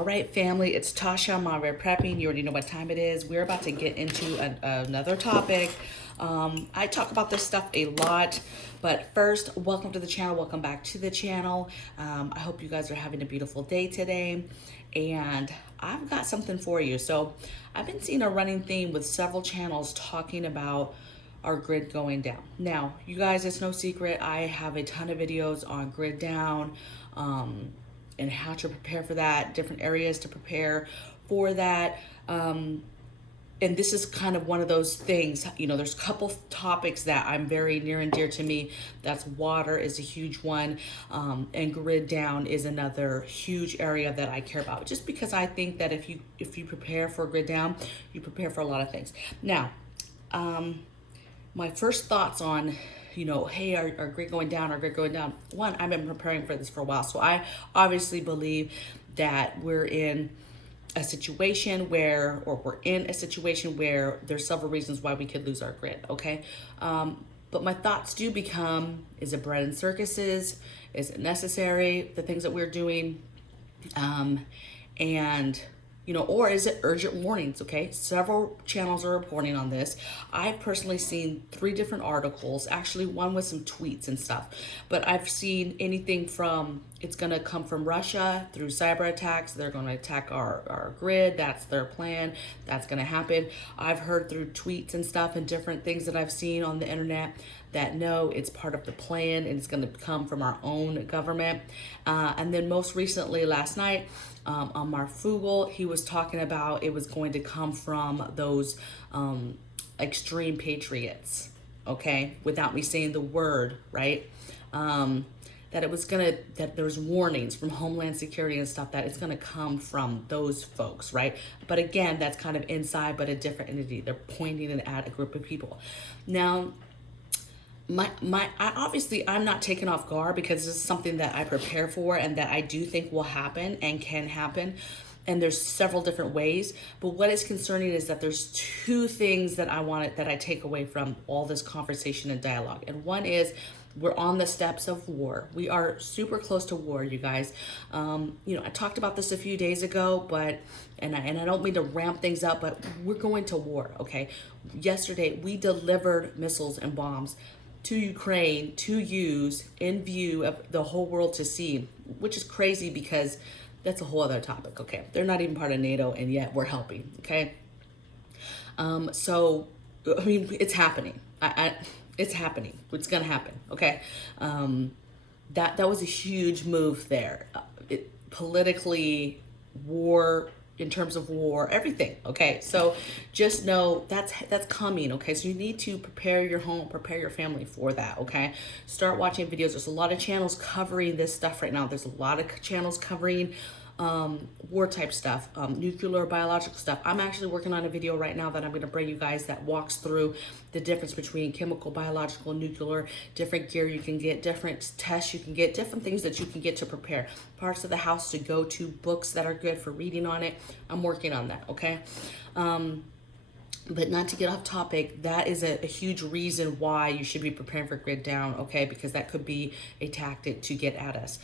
All right, family, it's Tasha, MamabearPrepping. You already know what time it is. We're about to get into another topic. I talk about this stuff a lot, but first, welcome to the channel. Welcome back to the channel. I hope you guys are having a beautiful day today, and I've got something for you. So I've been seeing a running theme with several channels talking about our grid going down. Now, you guys, it's no secret, I have a ton of videos on grid down, and how to prepare for that, different areas to prepare for that. And this is kind of one of those things, you know, there's a couple topics that I'm very near and dear to me. That's water is a huge one, and grid down is another huge area that I care about. Just because I think that if you prepare for grid down, you prepare for a lot of things. Now, my first thoughts on, you know, hey, our grid going down, our grid going down. One, I've been preparing for this for a while. So I obviously believe that we're in a situation where, there's several reasons why we could lose our grid, okay? But my thoughts do become, is it bread and circuses? Is it necessary, the things that we're doing? And you know, or is it urgent warnings? Okay, several channels are reporting on this. I've personally seen 3 different articles, actually one with some tweets and stuff, but I've seen anything from it's gonna come from Russia through cyber attacks. They're gonna attack our grid. That's their plan. That's gonna happen. I've heard through tweets and stuff and different things that I've seen on the internet that no, it's part of the plan and it's gonna come from our own government. And then most recently last night, on Mark Fugel, he was talking about it was going to come from those extreme patriots, okay, without me saying the word, right? That it was that there's warnings from Homeland Security and stuff that it's gonna come from those folks, right? But again, that's kind of inside, but a different entity. They're pointing it at a group of people. Now, I'm not taken off guard because this is something that I prepare for and that I do think will happen and can happen. And there's several different ways. But what is concerning is that there's 2 things that I take away from all this conversation and dialogue. And one is we're on the steps of war. We are super close to war, you guys. You know, I talked about this a few days ago, but and I don't mean to ramp things up, but we're going to war, okay? Yesterday, we delivered missiles and bombs to Ukraine to use in view of the whole world to see, which is crazy because that's a whole other topic, okay? They're not even part of NATO and yet we're helping, okay? So, I mean, it's happening. It's happening. It's gonna happen, okay? That was a huge move there. Politically, war, in terms of war, everything, okay? So just know that's coming, okay? So you need to prepare your home, prepare your family for that, okay? Start watching videos. There's a lot of channels covering this stuff right now. There's a lot of channels covering war type stuff, nuclear, biological stuff. I'm actually working on a video right now that I'm gonna bring you guys that walks through the difference between chemical, biological, nuclear, different gear you can get, different tests you can get, different things that you can get to prepare, parts of the house to go to, books that are good for reading on it. I'm working on that, okay? But not to get off topic, that is a huge reason why you should be preparing for grid down, okay? Because that could be a tactic to get at us.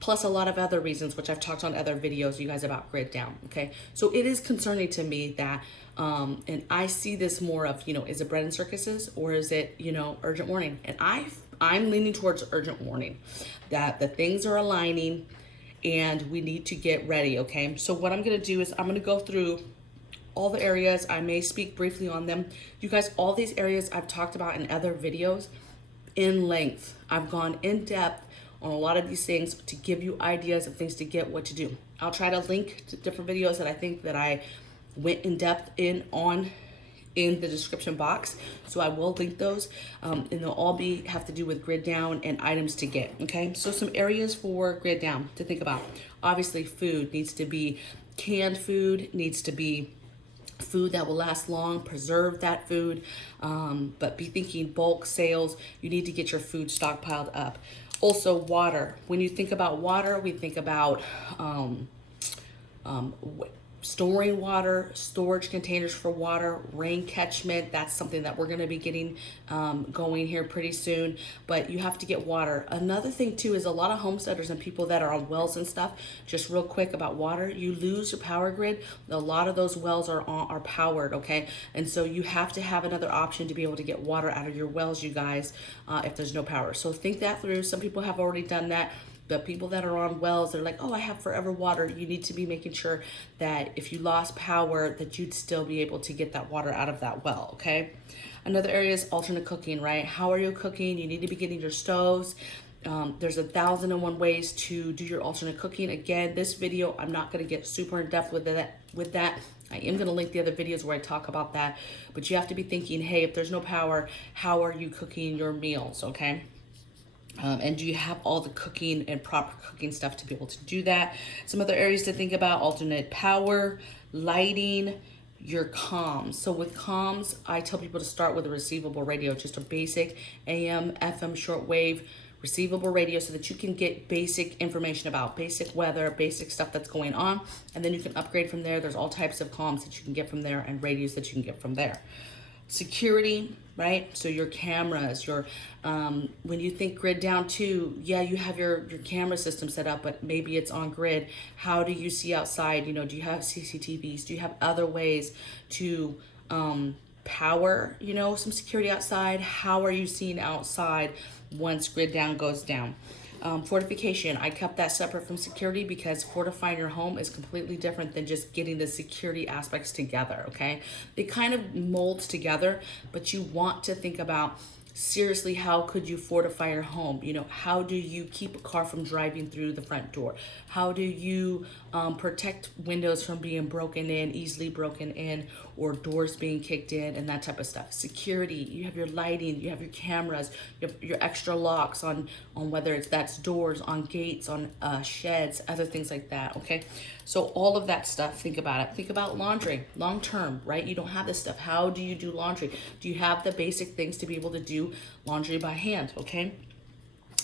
Plus a lot of other reasons, which I've talked on other videos, you guys, about grid down, okay? So it is concerning to me that, and I see this more of, you know, is it bread and circuses or is it, you know, urgent warning? And I'm leaning towards urgent warning, that the things are aligning and we need to get ready, okay? So what I'm gonna do is I'm gonna go through all the areas. I may speak briefly on them. You guys, all these areas I've talked about in other videos in length. I've gone in depth on a lot of these things to give you ideas of things to get, what to do. I'll try to link to different videos that I think that I went in depth in the description box. So I will link those, and they'll all have to do with grid down and items to get, okay? So some areas for grid down to think about. Obviously, food needs to be canned food, needs to be food that will last long, preserve that food, but be thinking bulk sales. You need to get your food stockpiled up. Also, water. When you think about water, we think about storing water, storage containers for water, rain catchment. That's something that we're going to be getting going here pretty soon. But you have to get water. Another thing too is a lot of homesteaders and people that are on wells and stuff. Just real quick about water, you lose your power grid. A lot of those wells are powered, okay? And so you have to have another option to be able to get water out of your wells, you guys, if there's no power. So think that through. Some people have already done that. The people that are on wells, they're like, oh, I have forever water. You need to be making sure that if you lost power, that you'd still be able to get that water out of that well, okay? Another area is alternate cooking, right? How are you cooking? You need to be getting your stoves. There's 1,001 ways to do your alternate cooking. Again, this video, I'm not gonna get super in depth with that. I am gonna link the other videos where I talk about that, but you have to be thinking, hey, if there's no power, how are you cooking your meals, okay? And do you have all the cooking and proper cooking stuff to be able to do that? Some other areas to think about: alternate power, lighting, your comms. So with comms, I tell people to start with a receivable radio, just a basic AM, FM, shortwave receivable radio, so that you can get basic information about basic weather, basic stuff that's going on, and then you can upgrade from there. There's all types of comms that you can get from there and radios that you can get from there. Security, right? So your cameras, your when you think grid down too, yeah, you have your camera system set up, but maybe it's on grid. How do you see outside? You know, do you have CCTVs? Do you have other ways to power, you know, some security outside? How are you seeing outside once grid down goes down? Fortification, I kept that separate from security because fortifying your home is completely different than just getting the security aspects together, okay? They kind of mold together, but you want to think about, seriously, how could you fortify your home? You know, how do you keep a car from driving through the front door? How do you protect windows from being broken in, easily broken in, or doors being kicked in, and that type of stuff? Security, you have your lighting, you have your cameras, you have your extra locks on whether that's doors, on gates, on sheds, other things like that, okay? So all of that stuff, think about it. Think about laundry, long term, right? You don't have this stuff. How do you do laundry? Do you have the basic things to be able to do laundry by hand, okay?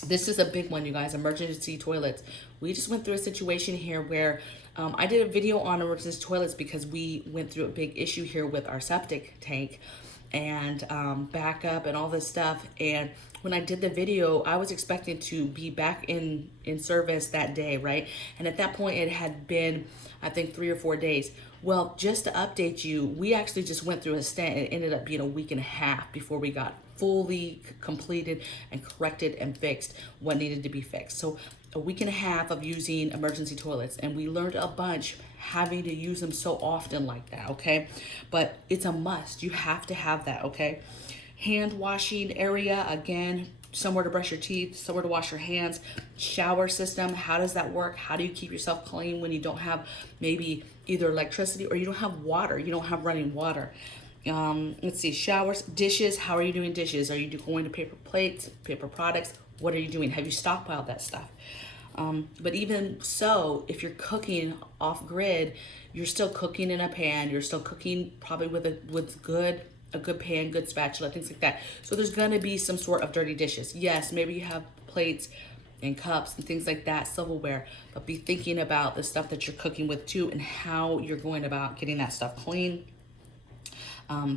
This is a big one, you guys, emergency toilets. We just went through a situation here where I did a video on emergency toilets because we went through a big issue here with our septic tank and backup and all this stuff. And when I did the video, I was expecting to be back in service that day, right? And at that point, it had been, I think, 3 or 4 days. Well, just to update you, we actually just went through a stint. It ended up being a week and a half before we got fully completed and corrected and fixed what needed to be fixed. So a week and a half of using emergency toilets, and we learned a bunch having to use them so often like that, okay? But it's a must. You have to have that, okay? Hand washing area, again, somewhere to brush your teeth, somewhere to wash your hands. Shower system, how does that work? How do you keep yourself clean when you don't have maybe either electricity or you don't have water, you don't have running water? Let's see, showers, dishes, how are you doing dishes? Are you going to paper plates, paper products? What are you doing? Have you stockpiled that stuff? But even so, if you're cooking off grid, you're still cooking in a pan, you're still cooking probably with a good pan, good spatula, things like that. So there's gonna be some sort of dirty dishes. Yes, maybe you have plates and cups and things like that, silverware, but be thinking about the stuff that you're cooking with too and how you're going about getting that stuff clean.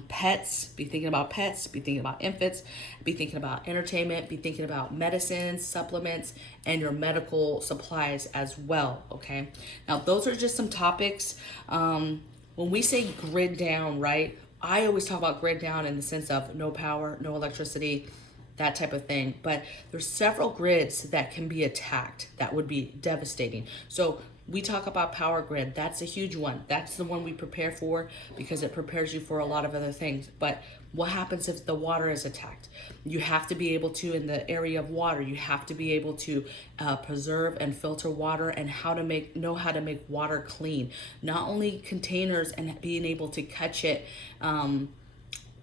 Pets, be thinking about pets, be thinking about infants, be thinking about entertainment, be thinking about medicines, supplements, and your medical supplies as well, okay? Now, those are just some topics. When we say grid down, right, I always talk about grid down in the sense of no power, no electricity, that type of thing. But there's several grids that can be attacked that would be devastating. So we talk about power grid. That's a huge one. That's the one we prepare for because it prepares you for a lot of other things. But what happens if the water is attacked? You have to be able to, in the area of water, you have to be able to preserve and filter water and know how to make water clean. Not only containers and being able to catch it,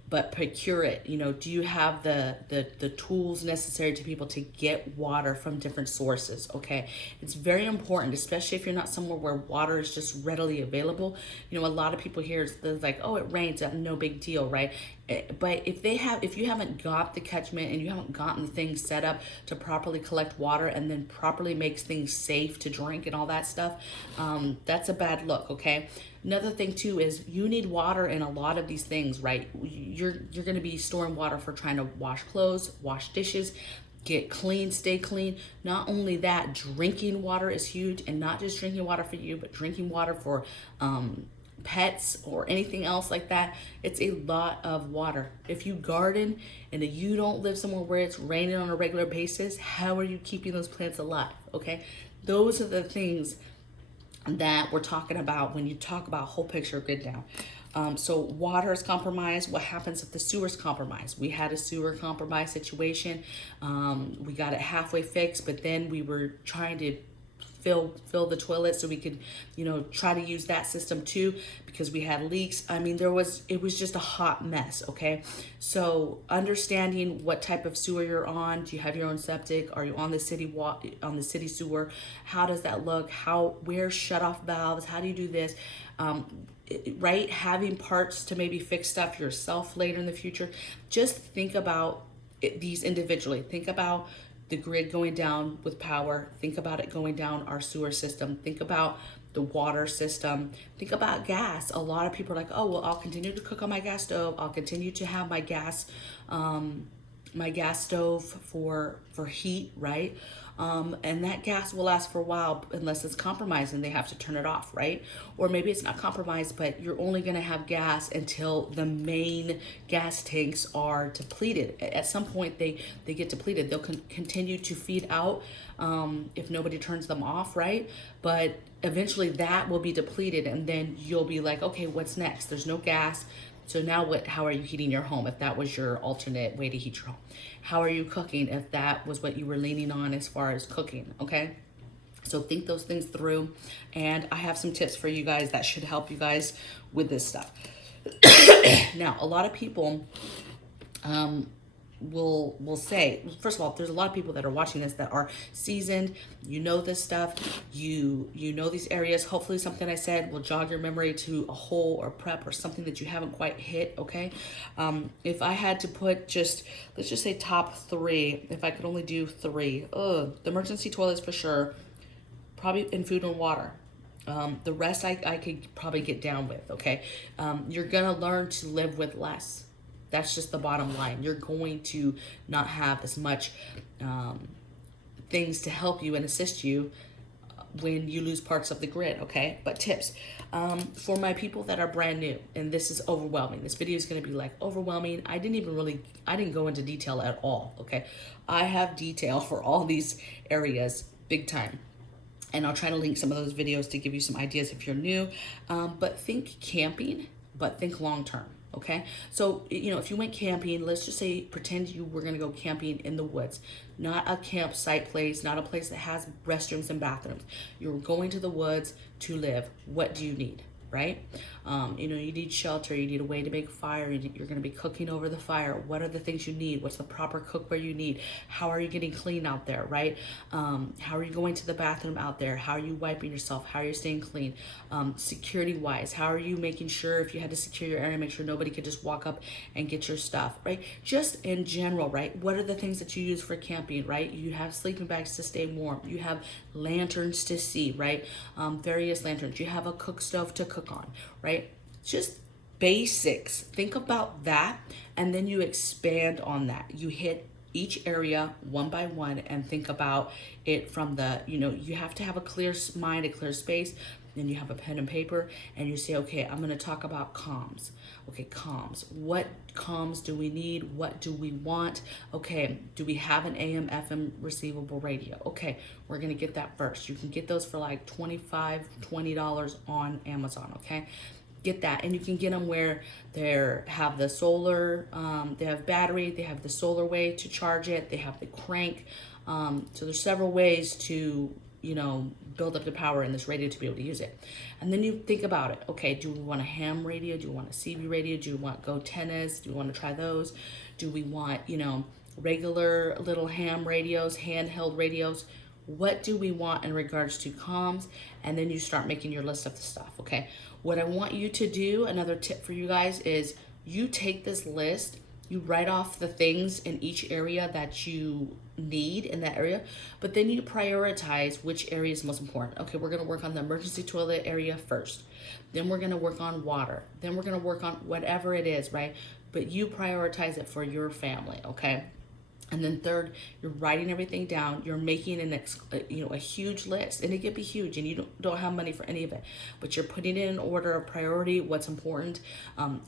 but procure it. You know, do you have the tools necessary to be able to get water from different sources, okay? It's very important, especially if you're not somewhere where water is just readily available. You know, a lot of people here, they're like, oh, it rains, no big deal, right? But if you haven't got the catchment and you haven't gotten things set up to properly collect water and then properly makes things safe to drink and all that stuff, that's a bad look, okay? Another thing too is you need water in a lot of these things, right? You're going to be storing water for trying to wash clothes, wash dishes, get clean, stay clean. Not only that, drinking water is huge, and not just drinking water for you, but drinking water for pets or anything else like that. It's a lot of water. If you garden and you don't live somewhere where it's raining on a regular basis, how are you keeping those plants alive? Okay, those are the things that we're talking about when you talk about whole picture grid down. So water is compromised. What happens if the sewer is compromised? We had a sewer compromised situation. We got it halfway fixed, but then we were trying to fill the toilet so we could, you know, try to use that system too, because we had leaks. I mean, it was just a hot mess. Okay, so understanding what type of sewer you're on. Do you have your own septic? Are you on the city sewer? How does that look? Where's shut off valves? How do you do this? Right, having parts to maybe fix stuff yourself later in the future. Just think about these individually. Think about the grid going down with power. Think about it going down our sewer system. Think about the water system. Think about gas. A lot of people are like, oh, well, I'll continue to cook on my gas stove. I'll continue to have my gas stove for heat, right? And that gas will last for a while unless it's compromised and they have to turn it off, right? Or maybe it's not compromised, but you're only gonna have gas until the main gas tanks are depleted. At some point they get depleted. They'll continue to feed out if nobody turns them off, right? But eventually that will be depleted, and then you'll be like, okay, what's next? There's no gas. So now how are you heating your home if that was your alternate way to heat your home? How are you cooking if that was what you were leaning on as far as cooking, okay? So think those things through, and I have some tips for you guys that should help you guys with this stuff. Now, a lot of people will say, first of all, there's a lot of people that are watching this that are seasoned. You know this stuff. You know these areas. Hopefully something I said will jog your memory to a hole or prep or something that you haven't quite hit, okay? If I had to put let's just say top 3, if I could only do 3, the emergency toilets for sure, probably in food and water. The rest I could probably get down with, okay? You're gonna learn to live with less. That's just the bottom line. You're going to not have as much things to help you and assist you when you lose parts of the grid, okay? But tips for my people that are brand new, and this is overwhelming. This video is gonna be like overwhelming. I didn't go into detail at all, okay? I have detail for all these areas, big time. And I'll try to link some of those videos to give you some ideas if you're new. But think camping, but think long-term. Okay, so you know, if you went camping, let's just say pretend you were gonna go camping in the woods, not a campsite place, not a place that has restrooms and bathrooms. You're going to the woods to live. What do you need? Right? You know, you need shelter, you need a way to make fire, you're gonna be cooking over the fire. What are the things you need? What's the proper cookware you need? How are you getting clean out there, right? How are you going to the bathroom out there? How are you wiping yourself? How are you staying clean? Security wise, how are you making sure if you had to secure your area, make sure nobody could just walk up and get your stuff, right? Just in general, right? What are the things that you use for camping, right? You have sleeping bags to stay warm. You have lanterns to see, right? Various lanterns. You have a cook stove to cook on, right? Just basics. Think about that, and then you expand on that. You hit each area one by one and think about it from the, you know, you have to have a clear mind, a clear space. Then you have a pen and paper and you say, okay, I'm going to talk about comms. Okay, comms. What comms do we need? What do we want? Okay, do we have an AM, FM receivable radio? Okay, we're going to get that first. You can get those for like $25, $20 on Amazon, okay? Get that, and you can get them where they have the solar, they have battery, they have the solar way to charge it, they have the crank. So there's several ways to, you know, build up the power in this radio to be able to use it. And then you think about it. Okay, do we want a ham radio? Do we want a CB radio? Do you want Go Tennis? Do you want to try those? Do we want, you know, regular little ham radios, handheld radios? What do we want in regards to comms? And then you start making your list of the stuff, okay? What I want you to do, another tip for you guys, is you take this list You write off the things in each area that you need in that area, but then you prioritize which area is most important. Okay, we're gonna work on the emergency toilet area first. Then we're gonna work on water. Then we're gonna work on whatever it is, right? But you prioritize it for your family, okay? And then third, you're writing everything down. You're making a huge list, and it could be huge, and you don't have money for any of it, but you're putting it in order of priority. What's important?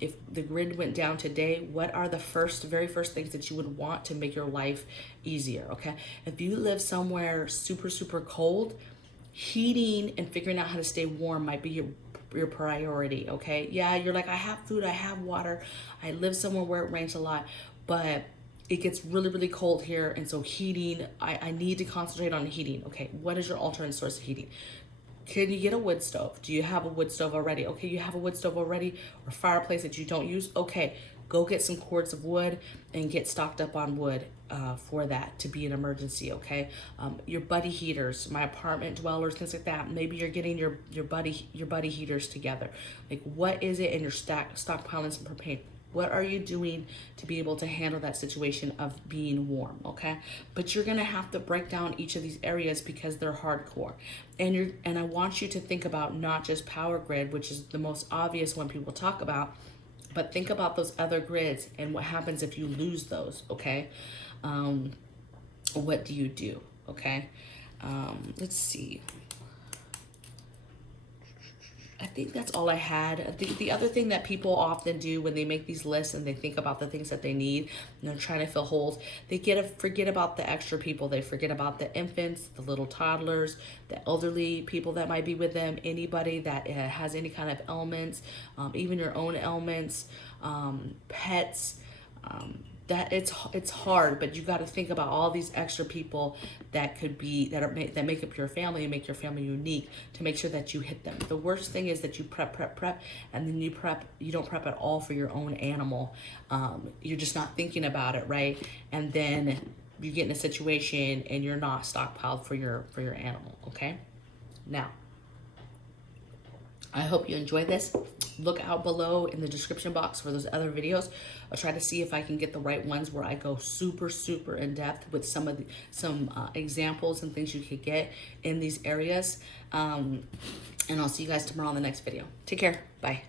If the grid went down today, what are the very first things that you would want to make your life easier? Okay, if you live somewhere super super cold, heating and figuring out how to stay warm might be your priority. Okay, yeah, you're like, I have food, I have water, I live somewhere where it rains a lot, but it gets really, really cold here. And so heating, I need to concentrate on heating. Okay, what is your alternate source of heating? Can you get a wood stove? Do you have a wood stove already? Okay, you have a wood stove already, or fireplace that you don't use? Okay, go get some cords of wood and get stocked up on wood for that to be an emergency, okay? Your buddy heaters, my apartment dwellers, things like that. Maybe you're getting your buddy heaters together. Like, what is it in your stockpiling some propane? What are you doing to be able to handle that situation of being warm, okay? But you're gonna have to break down each of these areas because they're hardcore. And I want you to think about not just power grid, which is the most obvious one people talk about, but think about those other grids and what happens if you lose those, okay? What do you do, okay? Let's see. I think that's all I had. I think the other thing that people often do when they make these lists and they think about the things that they need and they're trying to fill holes, they forget about the extra people. They forget about the infants, the little toddlers, the elderly people that might be with them, anybody that has any kind of ailments, even your own ailments, pets. That it's hard, but you got to think about all these extra people that that make up your family and make your family unique to make sure that you hit them. The worst thing is that you prep, and then you don't prep at all for your own animal. You're just not thinking about it, right? And then you get in a situation and you're not stockpiled for your animal. Okay, now I hope you enjoyed this. Look out below in the description box for those other videos. I'll try to see if I can get the right ones where I go super, super in depth with some examples and things you could get in these areas. And I'll see you guys tomorrow on the next video. Take care. Bye.